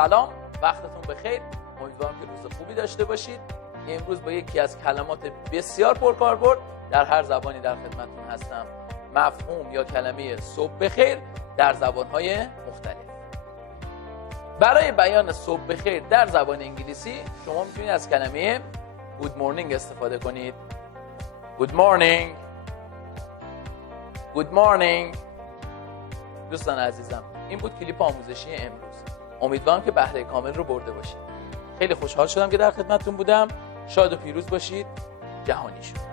سلام، وقتتون بخیر. امیدوارم که روز خوبی داشته باشید. امروز با یکی از کلمات بسیار پرکاربرد در هر زبانی در خدمتتون هستم. مفهوم یا کلمه صبح بخیر در زبان‌های مختلف. برای بیان صبح بخیر در زبان انگلیسی شما میتونید از کلمه good morning استفاده کنید. Good morning. Good morning. دوستان عزیزم، این بود کلیپ آموزشی امروز. امیدوارم که بهره کامل رو برده باشید. خیلی خوشحال شدم که در خدمتتون بودم. شاد و پیروز باشید. جهانی شد.